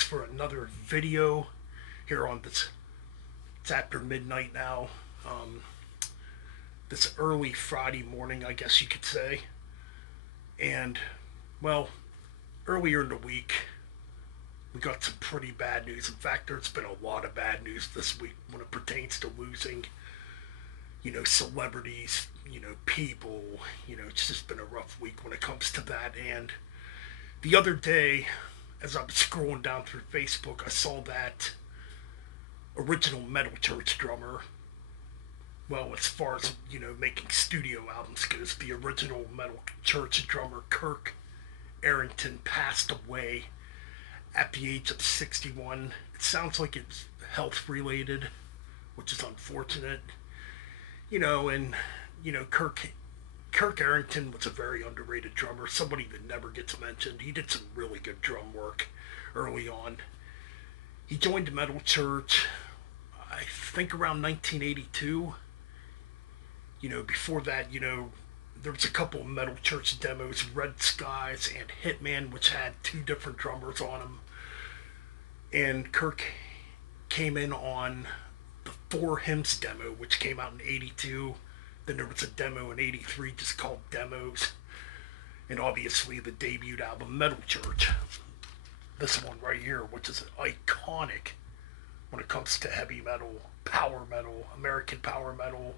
folks, for another video here on this. It's after midnight now. Um, this early Friday morning, I guess you could say. And, well, earlier in the week, we got some pretty bad news. In fact, there's been a lot of bad news this week when it pertains to losing, celebrities, people. It's just been a rough week when it comes to that. And the other day, as I was scrolling down through Facebook, I saw that original Metal Church drummer. Well, as far as, making studio albums goes, the original Metal Church drummer, Kirk Arrington, passed away at the age of 61. It sounds like it's health related, which is unfortunate. And, Kirk Arrington was a very underrated drummer, somebody that never gets mentioned. He did some really good drum work early on. He joined Metal Church, I think around 1982. Before that, there was a couple of Metal Church demos, Red Skies and Hitman, which had two different drummers on them. And Kirk came in on the Four Hymns demo, which came out in 82. Then there was a demo in 83 just called Demos. And obviously the debut album, Metal Church. This one right here, which is iconic when it comes to heavy metal, power metal, American power metal.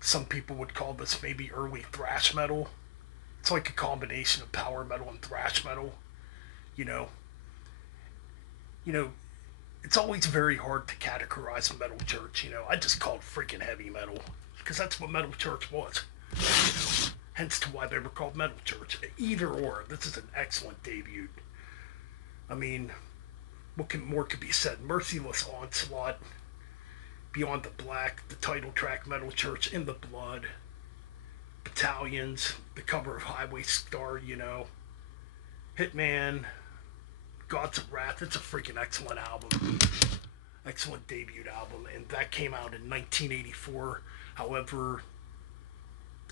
Some people would call this maybe early thrash metal. It's like a combination of power metal and thrash metal. You know, it's always very hard to categorize Metal Church. I just call it freaking heavy metal because that's what Metal Church was. Hence to why they were called Metal Church. Either or, this is an excellent debut. I mean, what more could be said? Merciless Onslaught, Beyond the Black, the title track, Metal Church, In the Blood, Battalions, the cover of Highway Star, Hitman, Gods of Wrath. It's a freaking excellent album. Excellent debut album. And that came out in 1984. However,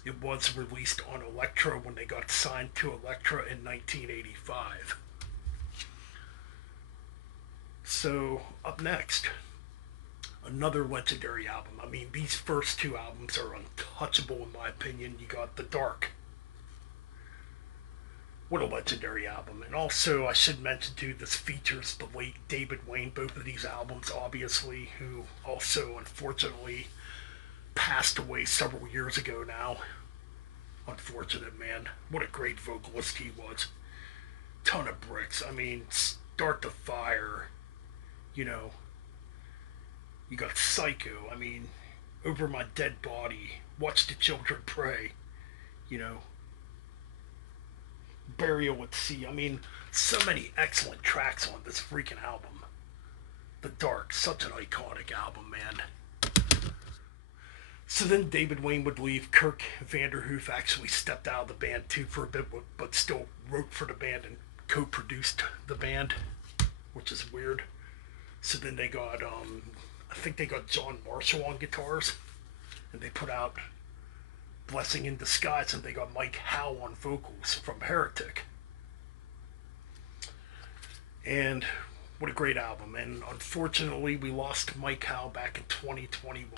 it was released on Elektra when they got signed to Elektra in 1985. So, up next, another legendary album. I mean, these first two albums are untouchable in my opinion. You got The Dark. What a legendary album. And also, I should mention too, this features the late David Wayne, both of these albums, obviously, who also, unfortunately, passed away several years ago now. Unfortunate, man. What a great vocalist he was. Ton of bricks. I mean, Start the Fire. You got Psycho. I mean, Over My Dead Body. Watch the Children Pray. Burial at Sea. I mean, so many excellent tracks on this freaking album. The Dark, such an iconic album, man. So then David Wayne would leave. Kirk Vanderhoof actually stepped out of the band too for a bit, but still wrote for the band and co-produced the band, which is weird. So then they got, I think they got John Marshall on guitars, and they put out Blessing in Disguise, and they got Mike Howe on vocals from Heretic. And what a great album. And unfortunately, we lost Mike Howe back in 2021.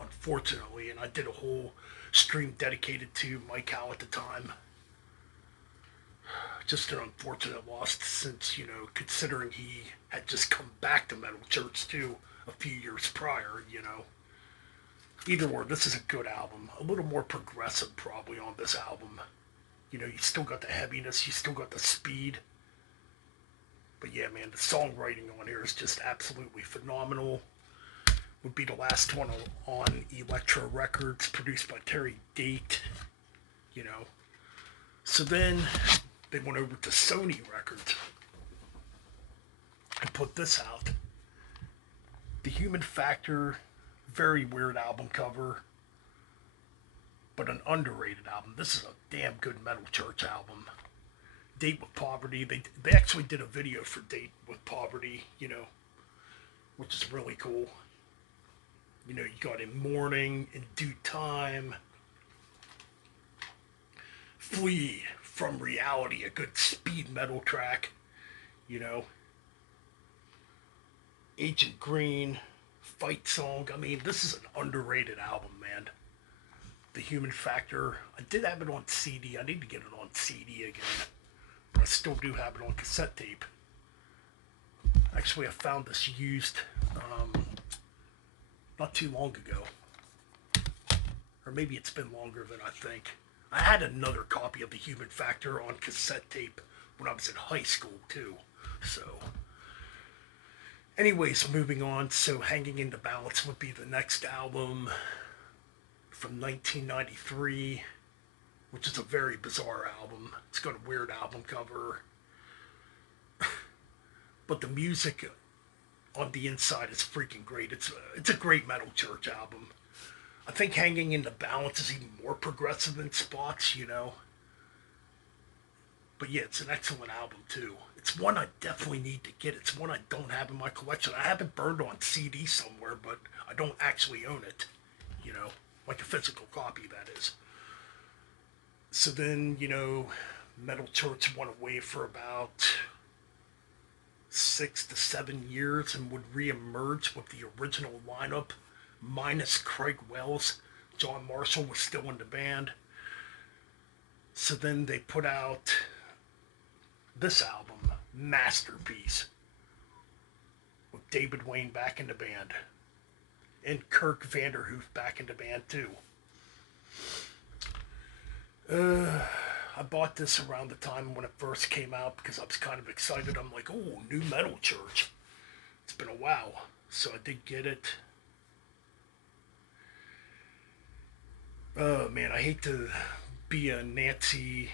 Unfortunately, and I did a whole stream dedicated to Mike Howe at the time. Just an unfortunate loss since, considering he had just come back to Metal Church too a few years prior, Either way, this is a good album. A little more progressive probably on this album. You still got the heaviness, you still got the speed. But yeah, man, the songwriting on here is just absolutely phenomenal. Would be the last one on Elektra Records, produced by Terry Date. So then they went over to Sony Records and put this out. The Human Factor, very weird album cover, but an underrated album. This is a damn good Metal Church album. Date with Poverty. They actually did a video for Date with Poverty, which is really cool. You got In Mourning, In Due Time, Flee from Reality, a good speed metal track. You know, Agent Green, Fight Song. I mean, this is an underrated album, man. The Human Factor. I did have it on CD. I need to get it on CD again. But I still do have it on cassette tape. Actually, I found this used not too long ago. Or maybe it's been longer than I think. I had another copy of The Human Factor on cassette tape when I was in high school, too. So, anyways, moving on. So, Hanging in the Balance would be the next album from 1993, which is a very bizarre album. It's got a weird album cover. But the music on the inside is freaking great. It's a great Metal Church album. I think Hanging in the Balance is even more progressive in spots, you know. But yeah, it's an excellent album too. It's one I definitely need to get. It's one I don't have in my collection. I have it burned on CD somewhere, but I don't actually own it. You know, like a physical copy, that is. So then, you know, Metal Church went away for about 6 to 7 years and would reemerge with the original lineup, minus Craig Wells. John Marshall was still in the band. So then they put out this album, Masterpiece, with David Wayne back in the band. And Kirk Vanderhoof back in the band too. I bought this around the time when it first came out because I was kind of excited. I'm like, oh, new Metal Church. It's been a while. So I did get it. Oh man, I hate to be a Nancy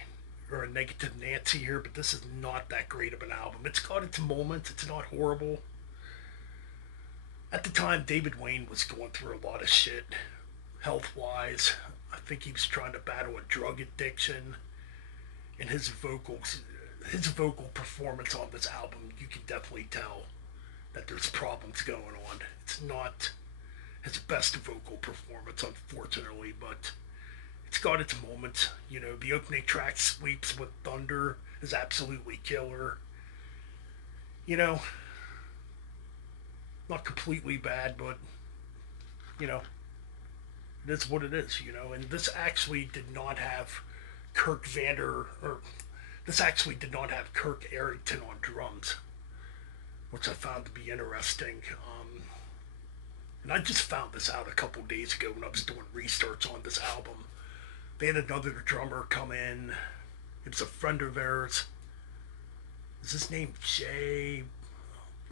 or a negative Nancy here, but this is not that great of an album. It's got its moments. It's not horrible. At the time, David Wayne was going through a lot of shit, health-wise. I think he was trying to battle a drug addiction. And his vocal performance on this album, you can definitely tell that there's problems going on. It's not his best vocal performance, unfortunately, but it's got its moments. You know, the opening track, Sleeps with Thunder, is absolutely killer. You know, not completely bad, but, you know, it is what it is, you know. And this actually did not have Kirk Arrington on drums, which I found to be interesting. And I just found this out a couple days ago when I was doing research on this album. They had another drummer come in. It was a friend of theirs. Is his name Jay?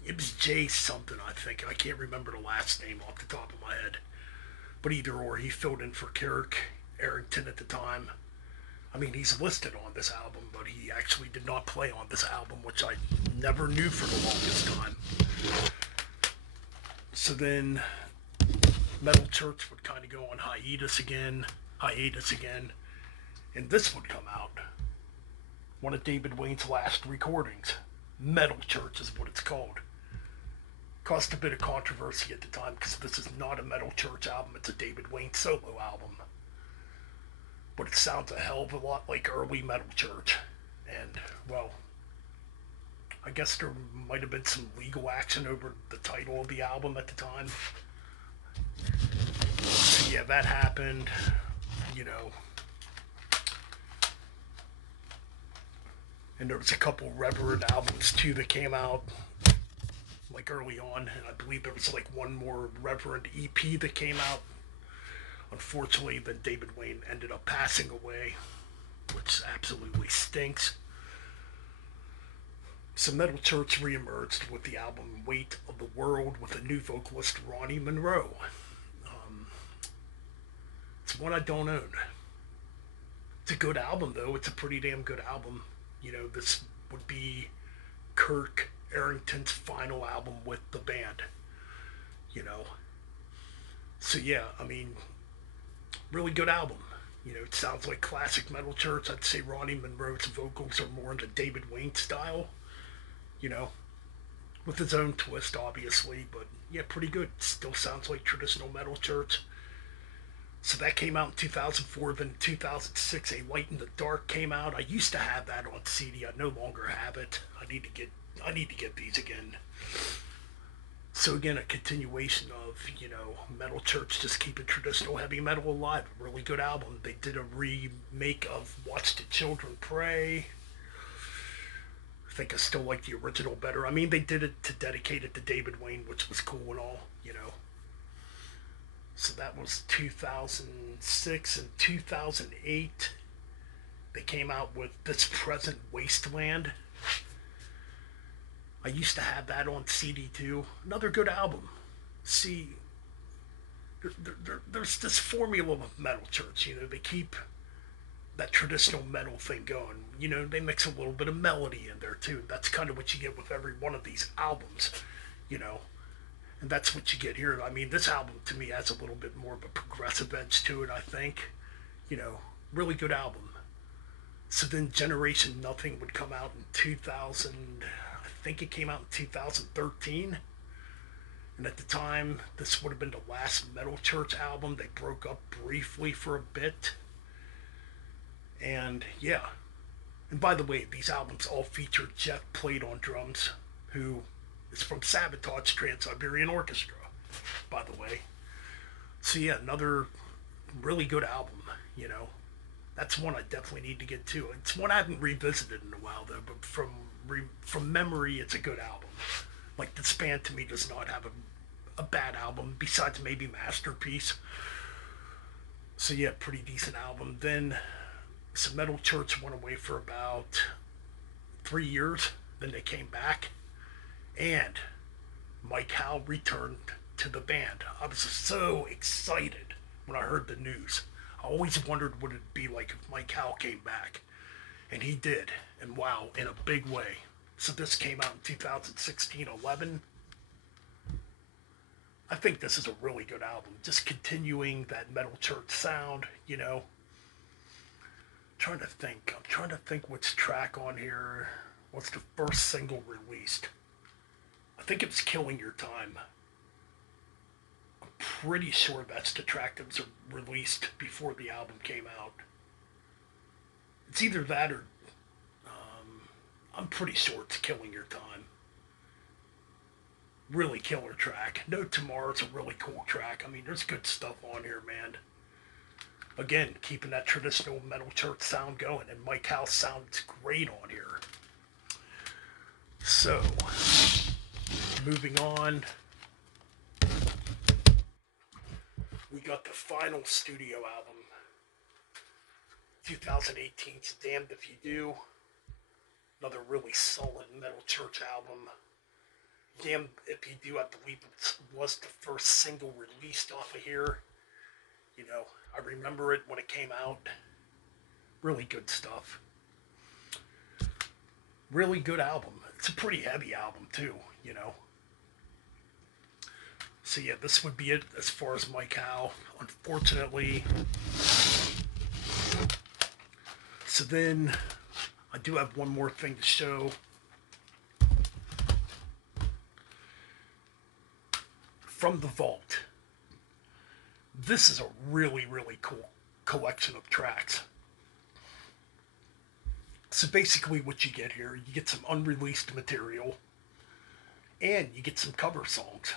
It was Jay something, I think. I can't remember the last name off the top of my head. But either or, he filled in for Kirk Arrington at the time. I mean, he's listed on this album, but he actually did not play on this album, which I never knew for the longest time. So then Metal Church would kind of go on hiatus again, and this would come out. One of David Wayne's last recordings. Metal Church is what it's called. Caused a bit of controversy at the time because this is not a Metal Church album, it's a David Wayne solo album. But it sounds a hell of a lot like early Metal Church. And, well, I guess there might have been some legal action over the title of the album at the time. So yeah, that happened, you know. And there was a couple Reverend albums too that came out like early on, and I believe there was like one more Reverend EP that came out. Unfortunately, then David Wayne ended up passing away, which absolutely stinks. So Metal Church reemerged with the album Weight of the World with a new vocalist, Ronnie Monroe. It's one I don't own. It's a good album, though. It's a pretty damn good album. You know, this would be Kirk Arrington's final album with the band. You know. So yeah, I mean, really good album. You know, it sounds like classic Metal Church. I'd say Ronnie Monroe's vocals are more into David Wayne style. You know, with his own twist, obviously, but yeah, pretty good. Still sounds like traditional Metal Church. So that came out in 2004. Then in 2006, A Light in the Dark came out. I used to have that on CD. I no longer have it. I I need to get these again. So again, a continuation of, Metal Church just keeping traditional heavy metal alive. A really good album. They did a remake of Watch the Children Pray. I think I still like the original better. I mean, they did it to dedicate it to David Wayne, which was cool and all. So that was 2006 and 2008. They came out with This Present Wasteland. I used to have that on CD too. Another good album. See, there's this formula of Metal Church. They keep that traditional metal thing going. They mix a little bit of melody in there too. That's kind of what you get with every one of these albums. And that's what you get here. I mean, this album to me has a little bit more of a progressive edge to it, I think. Really good album. So then Generation Nothing would come out in 2000. I think it came out in 2013. And at the time, this would have been the last Metal Church album. They broke up briefly for a bit. And yeah. And by the way, these albums all feature Jeff Plate on drums, who is from Sabotage Trans-Siberian Orchestra, by the way. So yeah, another really good album, That's one I definitely need to get to. It's one I haven't revisited in a while, though, but from memory, it's a good album. Like, this band, to me, does not have a bad album, besides maybe Masterpiece. So yeah, pretty decent album. Then, so Metal Church went away for about 3 years. Then they came back. And Mike Howe returned to the band. I was so excited when I heard the news. I always wondered what it'd be like if Mike Howe came back. And he did. And wow, in a big way. So this came out in 2016-11. I think this is a really good album. Just continuing that Metal Church sound, I'm trying to think which track on here was the first single released. I think it was Killing Your Time. I'm pretty sure that's the track that was released before the album came out. It's either that or I'm pretty sure it's Killing Your Time. Really killer track. No Tomorrow's a really cool track. I mean, there's good stuff on here, man. Again, keeping that traditional Metal Church sound going, and Mike Howe sounds great on here. So, moving on, we got the final studio album, 2018's Damned If You Do. Another really solid Metal Church album. Damned If You Do, I believe it was the first single released off of here. I remember it when it came out. Really good stuff. Really good album. It's a pretty heavy album too, So yeah, this would be it as far as Mike Howe. Unfortunately. So then, I do have one more thing to show. From the Vault. This is a really, really cool collection of tracks. So basically what you get here, you get some unreleased material, and you get some cover songs.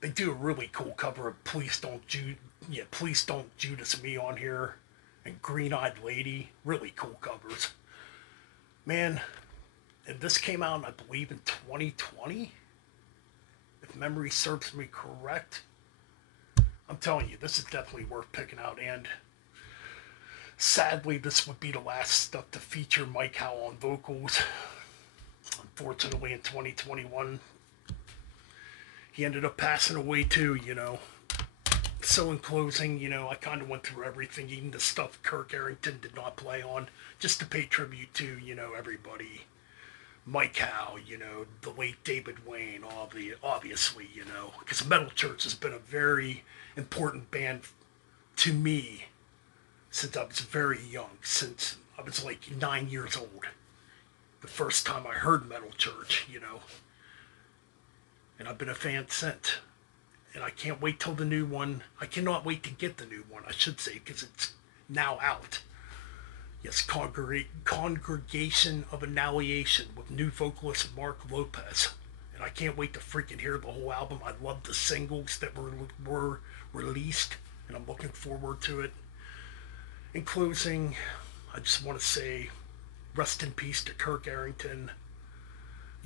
They do a really cool cover of Please Don't Judas Me on here, and Green Eyed Lady. Really cool covers. Man, and this came out, I believe, in 2020? If memory serves me correct. I'm telling you, this is definitely worth picking out, and sadly, this would be the last stuff to feature Mike Howe on vocals. Unfortunately, in 2021, he ended up passing away too, So in closing, I kind of went through everything, even the stuff Kirk Arrington did not play on, just to pay tribute to, everybody. Mike Howe, the late David Wayne, obviously, because Metal Church has been a very important band to me since I was very young, since I was like 9 years old. The first time I heard Metal Church, and I've been a fan since. And I can't wait till the new one. I cannot wait to get the new one, I should say, because it's now out. Yes, Congregation of Annihilation with new vocalist Mark Lopez. And I can't wait to freaking hear the whole album. I love the singles that were released, and I'm looking forward to it. In closing, I just want to say rest in peace to Kirk Arrington.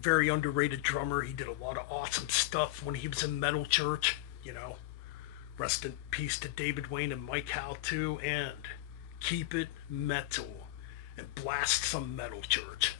Very underrated drummer. He did a lot of awesome stuff when he was in Metal Church, you know. Rest in peace to David Wayne and Mike Howe too, and keep it metal and blast some Metal Church.